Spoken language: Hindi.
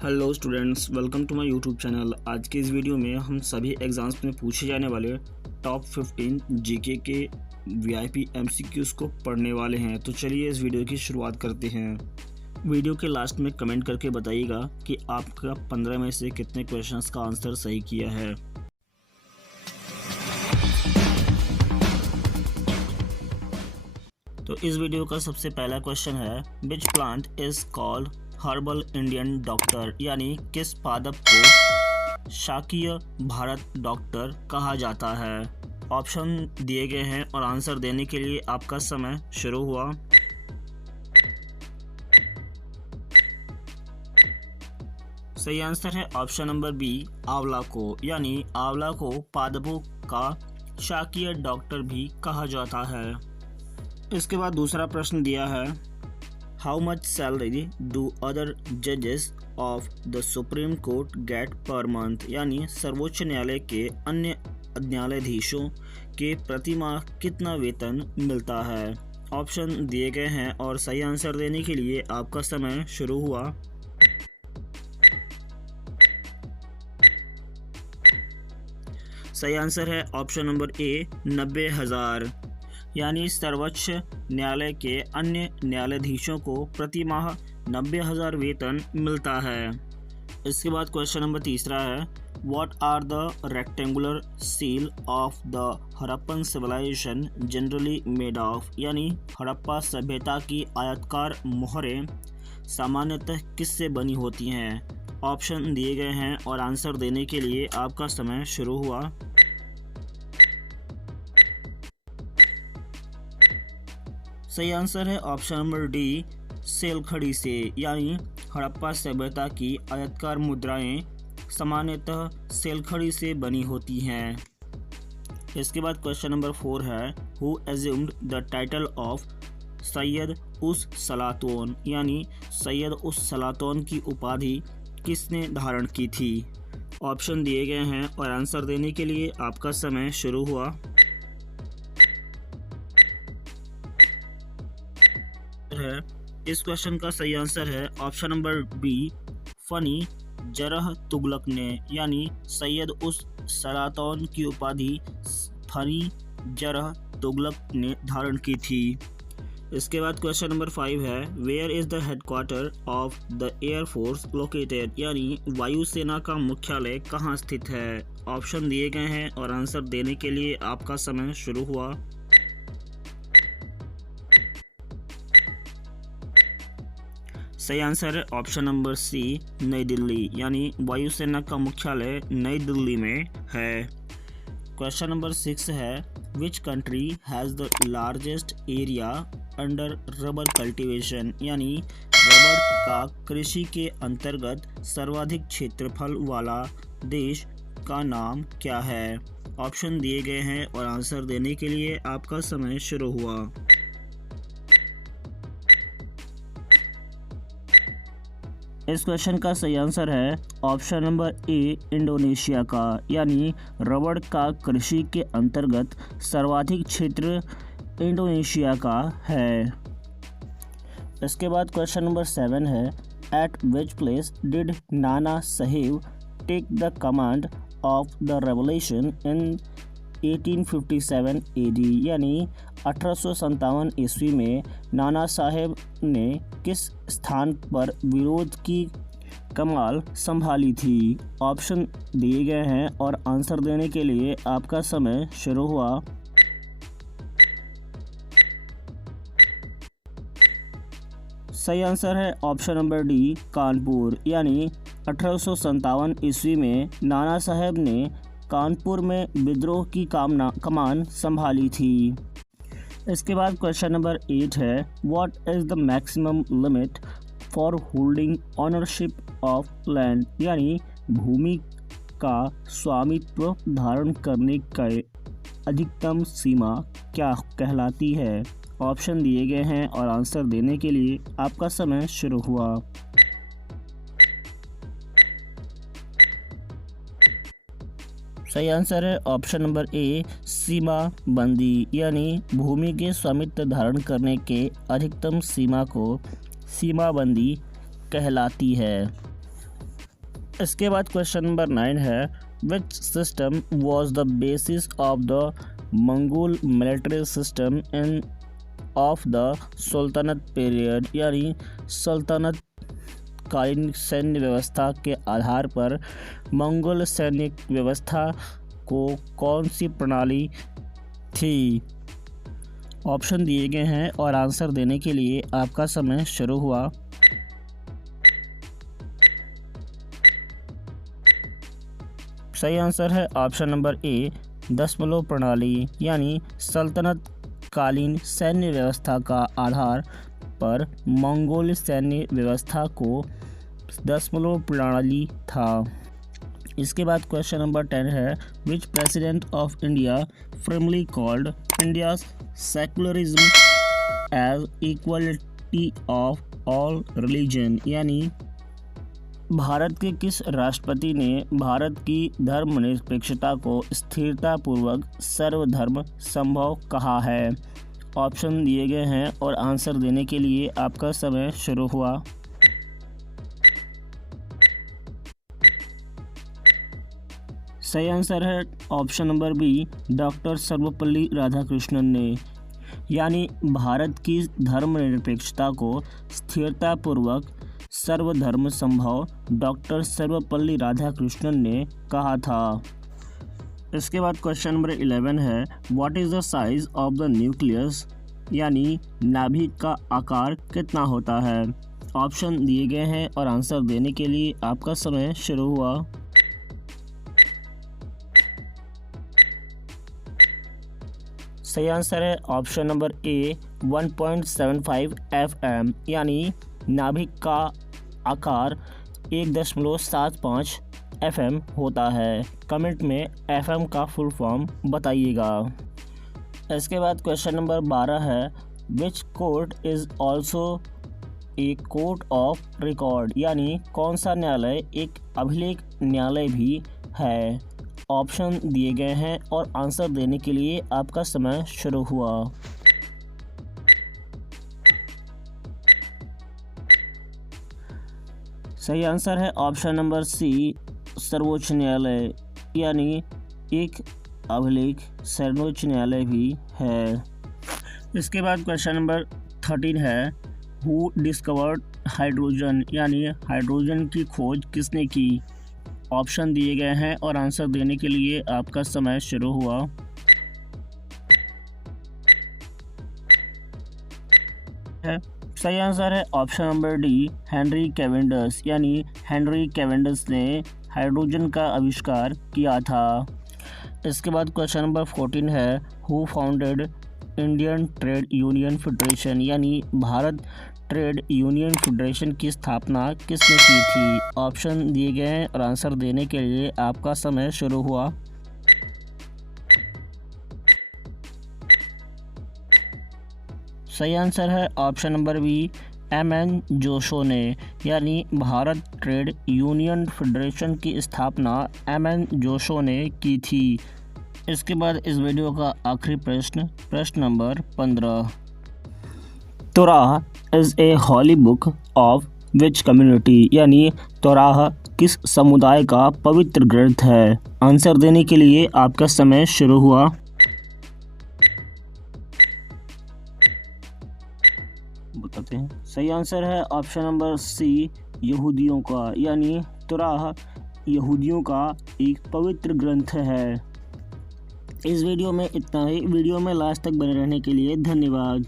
Hello students, welcome to my YouTube channel. आज के इस वीडियो में हम सभी एग्ज़ाम्स में पूछे जाने वाले टॉप 15 जीके के वीआईपी एमसीक्यूज़ को पढ़ने वाले हैं। तो चलिए इस वीडियो की शुरुआत करते हैं। वीडियो के लास्ट में कमेंट करके बताइएगा कि आपका 15 में से कितने क्वेश्चंस का आंसर सही किया है। तो इस वीडियो का सबसे पहला क्वेश्चन है, which plant is called herbal Indian doctor, यानी किस पादप को शाकीय भारत डॉक्टर कहा जाता है। ऑप्शन दिए गए हैं और आंसर देने के लिए आपका समय शुरू हुआ। सही आंसर है ऑप्शन नंबर बी, आंवला को, यानी आंवला को पादपों का शाकीय डॉक्टर भी कहा जाता है। इसके बाद दूसरा प्रश्न दिया है, how much salary do other जजेस of the Supreme Court get per month, यानी सर्वोच्च न्यायालय के अन्य न्यायाधीशों के प्रति माह कितना वेतन मिलता है। ऑप्शन दिए गए हैं और सही आंसर देने के लिए आपका समय शुरू हुआ। सही आंसर है ऑप्शन नंबर ए, 90,000, यानी सर्वोच्च न्यायालय के अन्य न्यायाधीशों को प्रति माह 90,000 वेतन मिलता है। इसके बाद क्वेश्चन नंबर तीसरा है, what are the rectangular seal of the Harappan civilisation generally made of, यानी हड़प्पा सभ्यता की आयताकार मोहरें सामान्यतः किससे बनी होती हैं। ऑप्शन दिए गए हैं और आंसर देने के लिए आपका समय शुरू हुआ। सही आंसर है ऑप्शन नंबर डी, सेलखड़ी से, यानी हड़प्पा सभ्यता की आयताकार मुद्राएं सामान्यतः सेलखड़ी से बनी होती हैं। इसके बाद क्वेश्चन नंबर 4 है, who assumed the title of Syed उस सलातोन, यानी सैयद उस सलातोन की उपाधि किसने धारण की थी। ऑप्शन दिए गए हैं और आंसर देने के लिए आपका समय शुरू हुआ। इस क्वेश्चन का सही आंसर है ऑप्शन नंबर बी, फनी जरह तुगलक ने, यानी सैयद उस सलातोन की उपाधि फनी जरह तुगलक ने धारण की थी। इसके बाद क्वेश्चन नंबर 5 है, where is the headquarter of the air force located, यानी वायुसेना का मुख्यालय कहाँ स्थित है। ऑप्शन दिए गए हैं और आंसर देने के लिए आपका समय शुरू हुआ। सही आंसर है ऑप्शन नंबर सी, नई दिल्ली, यानी वायुसेना का मुख्यालय नई दिल्ली में है। क्वेश्चन नंबर 6 है, which country has the largest area under rubber cultivation, यानी रबर का कृषि के अंतर्गत सर्वाधिक क्षेत्रफल वाला देश का नाम क्या है। ऑप्शन दिए गए हैं और आंसर देने के लिए आपका समय शुरू हुआ। इस क्वेश्चन का सही आंसर है ऑप्शन नंबर ए, इंडोनेशिया का, यानी रबड़ का कृषि के अंतर्गत सर्वाधिक क्षेत्र इंडोनेशिया का है। इसके बाद क्वेश्चन नंबर 7 है, eight which place did Nana Sahib take the command of the revolution in 1857 AD, यानी 1857 ईस्वी में नाना साहेब ने किस स्थान पर विरोध की कमान संभाली थी। ऑप्शन दिए गए हैं और आंसर देने के लिए आपका समय शुरू हुआ। सही आंसर है ऑप्शन नंबर डी, कानपुर, यानी 1857 ईस्वी में नाना साहेब ने कानपुर में विद्रोह की कमान संभाली थी। इसके बाद क्वेश्चन नंबर 8 है, what is the maximum limit for holding ownership of land, यानी भूमि का स्वामित्व धारण करने की अधिकतम सीमा क्या कहलाती है। ऑप्शन दिए गए हैं और आंसर देने के लिए आपका समय शुरू हुआ। सही आंसर है ऑप्शन नंबर ए, सीमा बंदी, यानी भूमि के स्वामित्व धारण करने के अधिकतम सीमा को सीमा बंदी कहलाती है। इसके बाद क्वेश्चन नंबर 9 है, which system was the basis of the Mongol military system in of the Sultanate period, यानी सल्तनत कालीन सैन्य व्यवस्था के आधार पर मंगोल सैनिक व्यवस्था को कौन सी प्रणाली थी। ऑप्शन दिए गए हैं और आंसर देने के लिए आपका समय शुरू हुआ। सही आंसर है ऑप्शन नंबर ए, दशमलव प्रणाली, यानी सल्तनत कालीन सैन्य व्यवस्था का आधार पर मंगोल सैन्य व्यवस्था को दशमलव प्रणाली था। इसके बाद क्वेश्चन नंबर 10 है, which president of India firmly called India secularism as equality of all religion, यानी भारत के किस राष्ट्रपति ने भारत की धर्मनिरपेक्षता को स्थिरतापूर्वक सर्वधर्म संभव कहा है। ऑप्शन दिए गए हैं और आंसर देने के लिए आपका समय शुरू हुआ। सही आंसर है option number B, doctor Sarvepalli Radhakrishnan ने, यानी भारत की धर्मनिरपेक्षता को स्थिरतापूर्वक सर्वधर्म संभव डॉक्टर सर्वपल्ली राधाकृष्णन ने कहा था। इसके बाद क्वेश्चन नंबर 11 है, what is the size of the nucleus, यानी नाभिक का आकार कितना होता है। ऑप्शन दिए गए हैं और आंसर देने के लिए आपका समय शुरू हुआ। सही आंसर है ऑप्शन नंबर ए, 1.75 FM, यानी नाभिक का आकार 1.75 FM होता है। कमेंट में FM का फुल फॉर्म बताइएगा। इसके बाद क्वेश्चन नंबर 12 है, which court is also a court of record, यानी कौन सा न्यायालय एक अभिलेख न्यायालय भी है। ऑप्शन दिए गए हैं और आंसर देने के लिए आपका समय शुरू हुआ। सही आंसर है ऑप्शन नंबर सी, सर्वोच्च न्यायालय, यानी एक अभिलेख सर्वोच्च न्यायालय भी है। इसके बाद क्वेश्चन नंबर 13 है, हु डिस्कवर्ड हाइड्रोजन, यानी हाइड्रोजन की खोज किसने की। ऑप्शन दिए गए हैं और आंसर देने के लिए आपका समय शुरू हुआ। सही आंसर है ऑप्शन नंबर डी, हेनरी कैवेंडस, यानी हेनरी कैवेंडस ने हाइड्रोजन का आविष्कार किया था। इसके बाद क्वेश्चन नंबर 14 है, who founded Indian trade union federation, यानी भारत ट्रेड यूनियन फेडरेशन की स्थापना किसने की थी। ऑप्शन दिए गए हैं और आंसर देने के लिए आपका समय शुरू हुआ। सही आंसर है ऑप्शन नंबर बी, M.N. जोशो ने, यानी भारत ट्रेड यूनियन फेडरेशन की स्थापना M.N. जोशो ने की थी। इसके बाद इस वीडियो का आखिरी प्रश्न number 15, Torah is a holy book of which community, यानी तोराह किस समुदाय का पवित्र ग्रंथ है। आंसर देने के लिए आपका समय शुरू हुआ। बताते हैं। सही आंसर है ऑप्शन नंबर सी, यहूदियों का, यानी तोराह यहूदियों का एक पवित्र ग्रंथ है। इस वीडियो में इतना ही। वीडियो में लास्ट तक बने रहने के लिए धन्यवाद।